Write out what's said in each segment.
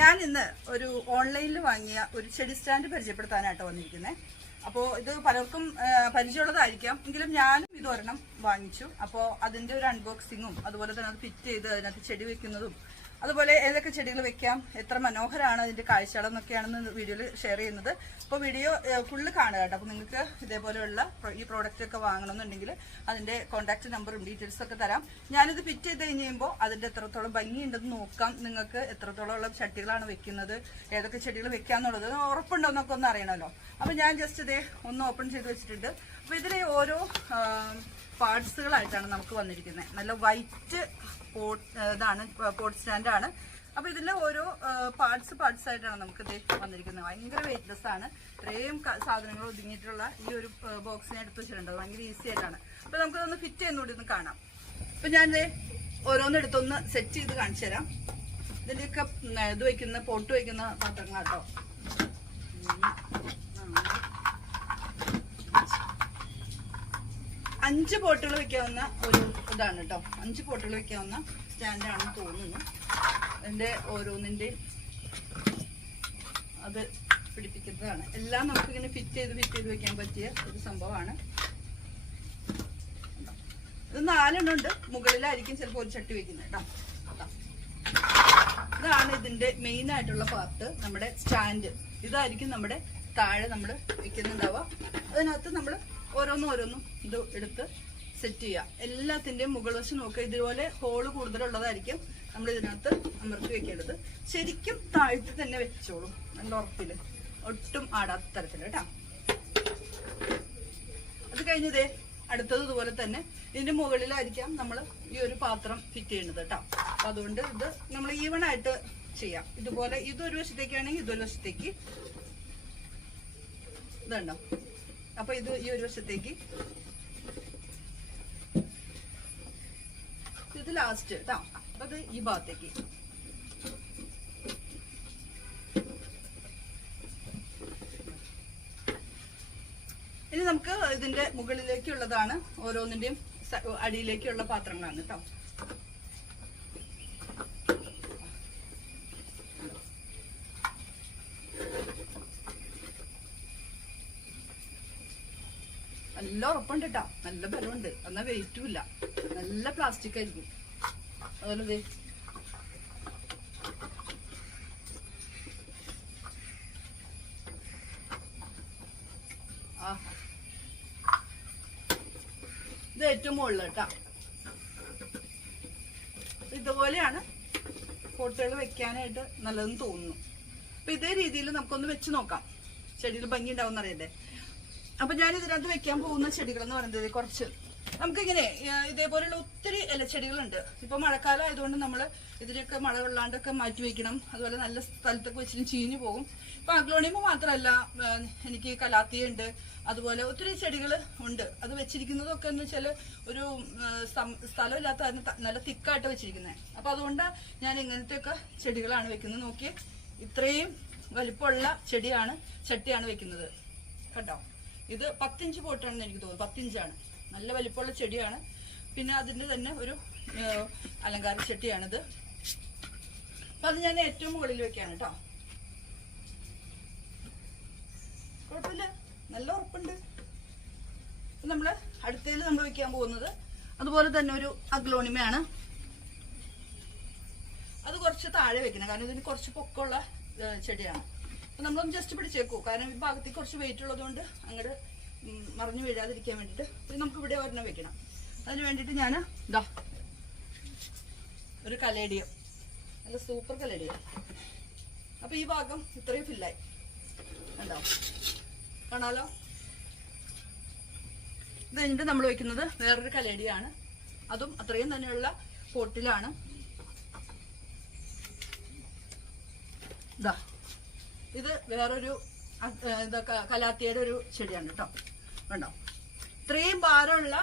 ഞാൻ ഇന്ന് ഒരു ഓൺലൈനിൽ വാങ്ങിയ ഒരു ചെടി സ്റ്റാൻഡ് പരിചയപ്പെടുത്താനായിട്ട് വന്നിരിക്കുന്നത് അപ്പോൾ ഇത് പലർക്കും പരിചയമുള്ളതായിരിക്കാം. എങ്കിലും ഞാനും ഇത് ഒരെണ്ണം വാങ്ങിച്ചു. അപ്പോൾ അതിന്റെ ഒരു അൺബോക്സിങ്ങും അതുപോലെ തന്നെ അത് ഫിറ്റ് ചെയ്ത് അതിനകത്ത് ചെടി വെക്കുന്നതും അതുപോലെ ഏതൊക്കെ ചെടികൾ വെക്കാം എത്ര മനോഹരമാണ് അതിന്റെ കാഴ്ചകളെന്നൊക്കെയാണെന്ന് വീഡിയോയിൽ ഷെയർ ചെയ്യുന്നത്. അപ്പോൾ വീഡിയോ ഫുള്ള് കാണുക കേട്ടോ. അപ്പോൾ നിങ്ങൾക്ക് ഇതേപോലെയുള്ള ഈ പ്രോഡക്റ്റ് ഒക്കെ വാങ്ങണമെന്നുണ്ടെങ്കിൽ അതിന്റെ കോൺടാക്ട് നമ്പറും ഡീറ്റെയിൽസ് ഒക്കെ തരാം. ഞാനിത് ഫിറ്റ് ചെയ്ത് കഴിഞ്ഞ് കഴിയുമ്പോൾ അതിന്റെ എത്രത്തോളം ഭംഗിയുണ്ടെന്ന് നോക്കാം. നിങ്ങൾക്ക് എത്രത്തോളം ഉള്ള ചട്ടികളാണ് വെക്കുന്നത് ഏതൊക്കെ ചെടികൾ വെക്കാന്നുള്ളത് ഉറപ്പുണ്ടോ എന്നൊക്കെ ഒന്ന് അറിയണമല്ലോ. അപ്പോൾ ഞാൻ ജസ്റ്റ് ഇതേ ഒന്ന് ഓപ്പൺ ചെയ്ത് വെച്ചിട്ടുണ്ട്. അപ്പോൾ ഇതിലെ ഓരോ പാർട്സുകളായിട്ടാണ് നമുക്ക് വന്നിരിക്കുന്നത് നല്ല വൈറ്റ് പോട്ട് ഇതാണ് പോട്ട് ആണ് അപ്പോൾ ഇതിന്റെ ഓരോ പാർട്സ് പാർട്സ് ആയിട്ടാണ് നമുക്ക് ഇത് വന്നിരിക്കുന്നത് ഭയങ്കര വെയിറ്റ്ലെസ് ആണ്. ഇത്രയും സാധനങ്ങൾ ഒതുങ്ങിയിട്ടുള്ള ഈ ഒരു ബോക്സിനെ എടുത്ത് വെച്ചിട്ടുണ്ട്. ഭയങ്കര ഈസി ആയിട്ടാണ്. അപ്പോൾ നമുക്കതൊന്ന് ഫിറ്റ് ചെയ്യുന്നുകൂടി ഒന്ന് കാണാം. അപ്പൊ ഞാൻ ഓരോന്ന് എടുത്തൊന്ന് സെറ്റ് ചെയ്ത് കാണിച്ചു തരാം. ഇതിന്റെയൊക്കെ ഇത് വയ്ക്കുന്ന പോട്ട് വയ്ക്കുന്ന പാത്രങ്ങളാട്ടോ. അഞ്ച് പോട്ടുകൾ വെക്കാവുന്ന ഒരു ഇതാണ് കേട്ടോ അഞ്ച് പോട്ടുകൾ വെക്കാവുന്ന സ്റ്റാൻഡാണെന്ന് തോന്നുന്നു. എന്റെ ഓരോന്നിന്റെയും അത് പിടിപ്പിക്കുന്നതാണ്. എല്ലാം നമുക്ക് ഇങ്ങനെ ഫിറ്റ് ചെയ്ത് ഫിറ്റ് ചെയ്ത് വെക്കാൻ പറ്റിയ ഒരു സംഭവമാണ്. ഇത് നാലെണ്ണം ഉണ്ട് മുകളിലായിരിക്കും ചിലപ്പോൾ ഒരു ചട്ടി വെക്കുന്നത് കേട്ടോ. ഇതാണ് ഇതിന്റെ മെയിൻ ആയിട്ടുള്ള പാർട്ട് നമ്മുടെ സ്റ്റാൻഡ്. ഇതായിരിക്കും നമ്മുടെ താഴെ നമ്മൾ വെക്കുന്നുണ്ടാവുക. അതിനകത്ത് നമ്മൾ ഓരോന്നും ഓരോന്നും ഇത് എടുത്ത് സെറ്റ് ചെയ്യുക. എല്ലാത്തിന്റെയും മുകൾ വശം നോക്കുക. ഇതുപോലെ ഹോൾ കൂടുതലുള്ളതായിരിക്കും നമ്മൾ ഇതിനകത്ത് അമർത്തി വെക്കേണ്ടത്. ശരിക്കും താഴ്ത്തി തന്നെ വെച്ചോളൂ. നല്ല ഉറപ്പിൽ. ഒട്ടും ആടാത്ത തരത്തിൽ കേട്ടോ. അത് കഴിഞ്ഞതേ അടുത്തത് ഇതുപോലെ തന്നെ ഇതിന്റെ മുകളിലായിരിക്കാം നമ്മൾ ഈ ഒരു പാത്രം ഫിറ്റ് ചെയ്യുന്നത് കേട്ടോ. അപ്പൊ അതുകൊണ്ട് ഇത് നമ്മൾ ഈവൺ ആയിട്ട് ചെയ്യാം. ഇതുപോലെ ഇതൊരു വശത്തേക്കാണെങ്കിൽ ഇതൊരു വശത്തേക്ക്. ഇതുണ്ടോ? അപ്പൊ ഇത് ഈ ഒരു വശത്തേക്ക്. ഇത് ലാസ്റ്റ് കേട്ടോ അപ്പൊ ഇത് ഈ ഭാഗത്തേക്ക്. ഇനി നമുക്ക് ഇതിന്റെ മുകളിലേക്കുള്ളതാണ് ഓരോന്നിന്റെയും അടിയിലേക്കുള്ള പാത്രങ്ങളാണ് കേട്ടോ നല്ല ഉറപ്പുണ്ട് കേട്ടോ നല്ല ബലമുണ്ട്. എന്നാൽ വെയിറ്റും ഇല്ല. നല്ല പ്ലാസ്റ്റിക് ആയിരിക്കും. അതുപോലെ ആ. ഇത് ഏറ്റവും മുകളിൽ കേട്ടോ ഇതുപോലെയാണ് പോട്ടുകൾ വെക്കാനായിട്ട് നല്ലതെന്ന് തോന്നുന്നു. അപ്പൊ ഇതേ രീതിയിൽ നമുക്കൊന്ന് വെച്ച് നോക്കാം. ചെടിയിൽ ഭംഗി ഉണ്ടാവും അറിയണ്ടേ? അപ്പൊ ഞാൻ ഇതിനകത്ത് വെക്കാൻ പോകുന്ന ചെടികൾ എന്ന് പറയുന്നത് കുറച്ച് നമുക്കിങ്ങനെ ഇതേപോലെയുള്ള ഒത്തിരി ഇലച്ചെടികളുണ്ട്. ഇപ്പൊ മഴക്കാലം ആയതുകൊണ്ട് നമ്മൾ ഇതിനൊക്കെ മഴ വെള്ളാണ്ടൊക്കെ മാറ്റി വെക്കണം. അതുപോലെ നല്ല സ്ഥലത്തൊക്കെ വെച്ചിട്ട് ചീഞ്ഞു പോകും. ഇപ്പൊ അഗ്ലോണിയം മാത്രമല്ല എനിക്ക് കലാത്തിയുണ്ട്. അതുപോലെ ഒത്തിരി ചെടികൾ ഉണ്ട്. അത് വെച്ചിരിക്കുന്നതൊക്കെ എന്ന് വെച്ചാൽ ഒരു സ്ഥലമില്ലാത്ത നല്ല തിക്കായിട്ട് വെച്ചിരിക്കുന്നത് അപ്പൊ അതുകൊണ്ട് ഞാൻ ഇങ്ങനത്തെയൊക്കെ ചെടികളാണ് വെക്കുന്നത്. നോക്കിയേ ഇത്രയും വലിപ്പമുള്ള ചെടിയാണ് ചട്ടിയാണ് വെക്കുന്നത്. കേട്ടോ ഇത് പത്തിഞ്ച് പോട്ടാണെന്ന് എനിക്ക് തോന്നുന്നു. പത്തിഞ്ചാണ്. നല്ല വലിപ്പമുള്ള ചെടിയാണ്. പിന്നെ അതിന്റെ തന്നെ ഒരു അലങ്കാര ചെട്ടിയാണിത്. അപ്പൊ അത് ഞാൻ ഏറ്റവും മുകളിൽ വെക്കാണ് കേട്ടോ. കുഴപ്പമില്ല. നല്ല ഉറപ്പുണ്ട്. ഇപ്പൊ നമ്മൾ അടുത്തേൽ നമ്മൾ വെക്കാൻ പോകുന്നത് അതുപോലെ തന്നെ ഒരു അഗ്ലോണിമയാണ്. അത് കുറച്ച് താഴെ വെക്കണം. കാരണം ഇതിന് കുറച്ച് പൊക്കമുള്ള ചെടിയാണ്. നമ്മളൊന്ന് ജസ്റ്റ് പിടിച്ചേക്കൂ. കാരണം ഈ ഭാഗത്തേക്ക് കുറച്ച് വെയിറ്റ് ഉള്ളതുകൊണ്ട് അങ്ങോട്ട് മറിഞ്ഞു വീഴാതിരിക്കാൻ വേണ്ടിയിട്ട് പിന്നെ നമുക്ക് ഇവിടെ ഒരെണ്ണം വെക്കണം. അതിന് വേണ്ടിയിട്ട് ഞാൻ ഇതാ ഒരു കലേഡിയം നല്ല സൂപ്പർ കലേഡിയം അപ്പൊ ഈ ഭാഗം ഇത്രയും ഫില്ലായി കണ്ടോ? കാണാലോ? ഇത് കഴിഞ്ഞിട്ട് നമ്മൾ വെക്കുന്നത് വേറൊരു കലേടിയാണ്. അതും അത്രയും തന്നെയുള്ള പോട്ടിലാണ് ഇതാ ഇത് വേറൊരു ഇതൊക്കെ കലാത്തിയുടെ ഒരു ചെടിയാണ് കേട്ടോ കണ്ടോ? ഇത്രയും ഭാരമുള്ള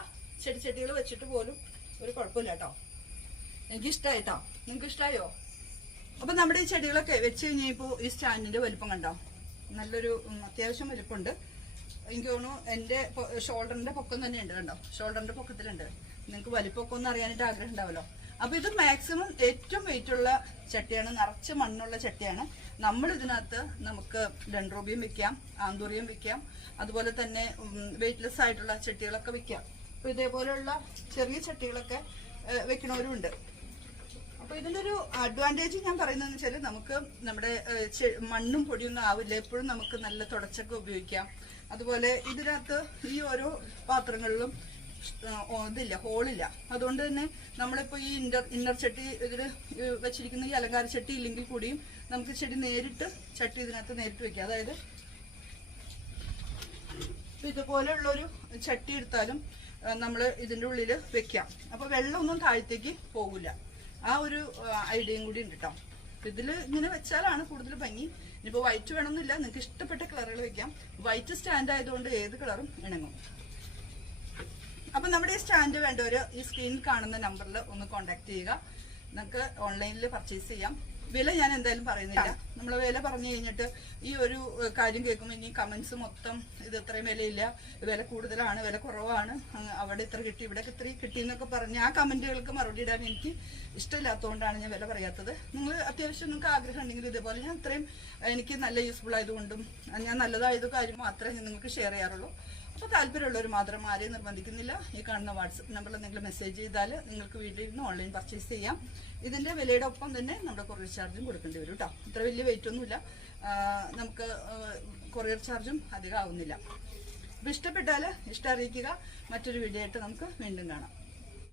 ചെടി ചെടികൾ വെച്ചിട്ട് പോലും ഒരു കുഴപ്പമില്ല കേട്ടോ എനിക്ക് ഇഷ്ടമായി കേട്ടോ നിങ്ങൾക്ക് ഇഷ്ടമായോ അപ്പൊ നമ്മുടെ ഈ ചെടികളൊക്കെ വെച്ച് കഴിഞ്ഞപ്പോ ഈ സ്റ്റാൻഡിന്റെ വലിപ്പം കണ്ടോ? നല്ലൊരു അത്യാവശ്യം വലിപ്പമുണ്ട്. എനിക്ക് തോന്നുന്നു എന്റെ ഷോൾഡറിന്റെ പൊക്കം തന്നെ ഉണ്ട് കണ്ടോ? ഷോൾഡറിന്റെ പൊക്കത്തിലുണ്ട്. നിങ്ങൾക്ക് വലിപ്പമൊക്കെ ഒന്ന് അറിയാനായിട്ട് ആഗ്രഹം ഉണ്ടാവല്ലോ. അപ്പൊ ഇത് മാക്സിമം ഏറ്റവും വെയിറ്റ് ഉള്ള ചട്ടിയാണ് നിറച്ച് മണ്ണുള്ള ചട്ടിയാണ്. നമ്മൾ ഇതിനകത്ത് നമുക്ക് ഡെൻഡ്രോബിയം വെക്കാം ആന്തൂറിയും വെക്കാം അതുപോലെ തന്നെ വെയിറ്റ്ലെസ് ആയിട്ടുള്ള ചട്ടികളൊക്കെ വെക്കാം. അപ്പൊ ഇതേപോലെയുള്ള ചെറിയ ചട്ടികളൊക്കെ ഏഹ്, വെക്കണവരുണ്ട്. അപ്പൊ ഇതിന്റെ ഒരു അഡ്വാന്റേജ് ഞാൻ പറയുന്നതെന്ന് വെച്ചാൽ നമുക്ക് നമ്മുടെ മണ്ണും പൊടിയൊന്നും ആവില്ല. എപ്പോഴും നമുക്ക് നല്ല തുടച്ചൊക്കെ ഉപയോഗിക്കാം. അതുപോലെ ഇതിനകത്ത് ഈ ഓരോ പാത്രങ്ങളിലും ഇതില്ല ഹോളില്ല. അതുകൊണ്ട് തന്നെ നമ്മളിപ്പോ ഈ ഇന്നർ ഇന്നർ ചട്ടി ഇതിൽ വെച്ചിരിക്കുന്ന ഈ അലങ്കാര ചട്ടി ഇല്ലെങ്കിൽ കൂടിയും നമുക്ക് ചെടി നേരിട്ട് ചട്ടി ഇതിനകത്ത് നേരിട്ട് വെക്കാം. അതായത് ഇതുപോലെയുള്ളൊരു ചട്ടി എടുത്താലും നമ്മൾ ഇതിന്റെ ഉള്ളിൽ വെക്കാം. അപ്പോൾ വെള്ളമൊന്നും താഴത്തേക്ക് പോകില്ല ആ ഒരു ഐഡിയയും കൂടി ഉണ്ട് കേട്ടോ ഇതിൽ ഇങ്ങനെ വെച്ചാലാണ് കൂടുതൽ ഭംഗി. ഇനിയിപ്പോൾ വൈറ്റ് വേണമെന്നില്ല. നിങ്ങൾക്ക് ഇഷ്ടപ്പെട്ട കളറുകൾ വെക്കാം. വൈറ്റ് സ്റ്റാൻഡ് ആയതുകൊണ്ട് ഏത് കളറും ഇണങ്ങും. അപ്പൊ നമ്മുടെ സ്റ്റാൻഡ് വേണ്ടവര് ഈ സ്ക്രീനിൽ കാണുന്ന നമ്പറിൽ ഒന്ന് കോൺടാക്ട് ചെയ്യുക. നമുക്ക് ഓൺലൈനിൽ പർച്ചേസ് ചെയ്യാം. വില ഞാൻ എന്തായാലും പറയുന്നില്ല. നമ്മൾ വില പറഞ്ഞു കഴിഞ്ഞിട്ട് ഈ ഒരു കാര്യം കേൾക്കുമ്പോൾ ഇനി കമന്റ്സ് മൊത്തം ഇത് ഇത്രയും വിലയില്ല. വില കൂടുതലാണ് വില കുറവാണ്. അവിടെ ഇത്ര കിട്ടി ഇവിടെ ഇത്ര കിട്ടി എന്നൊക്കെ പറഞ്ഞ് ആ കമന്റുകൾക്ക് മറുപടി ഇടാൻ എനിക്ക് ഇഷ്ടമില്ലാത്തതുകൊണ്ടാണ് ഞാൻ വില പറയാത്തത്. നിങ്ങൾ അത്യാവശ്യം നിങ്ങൾക്ക് ആഗ്രഹം ഉണ്ടെങ്കിൽ ഇതേപോലെ ഞാൻ ഇത്രയും എനിക്ക് നല്ല യൂസ്ഫുൾ ആയതുകൊണ്ടും ഞാൻ നല്ലതായത് കാര്യം മാത്രമേ നിങ്ങൾക്ക് ഷെയർ ചെയ്യാറുള്ളൂ. അപ്പോൾ താല്പര്യമുള്ളവർ മാത്രം ആരെയും നിർബന്ധിക്കുന്നില്ല. ഈ കാണുന്ന വാട്സപ്പ് നമ്പറിൽ നിങ്ങൾ മെസ്സേജ് ചെയ്താൽ നിങ്ങൾക്ക് വീട്ടിലിരുന്ന് ഓൺലൈൻ പർച്ചേസ് ചെയ്യാം. ഇതിന്റെ വിലയുടെ ഒപ്പം തന്നെ നമ്മുടെ കൊറിയർ ചാർജും കൊടുക്കേണ്ടി വരും കേട്ടോ ഇത്ര വലിയ വെയിറ്റ് ഒന്നുമില്ല. നമുക്ക് കൊറിയർ ചാർജും അധികം ആവുന്നില്ല. അപ്പോൾ ഇഷ്ടപ്പെട്ടാൽ ഇഷ്ടം അറിയിക്കുക. മറ്റൊരു വീഡിയോ ആയിട്ട് നമുക്ക് വീണ്ടും കാണാം.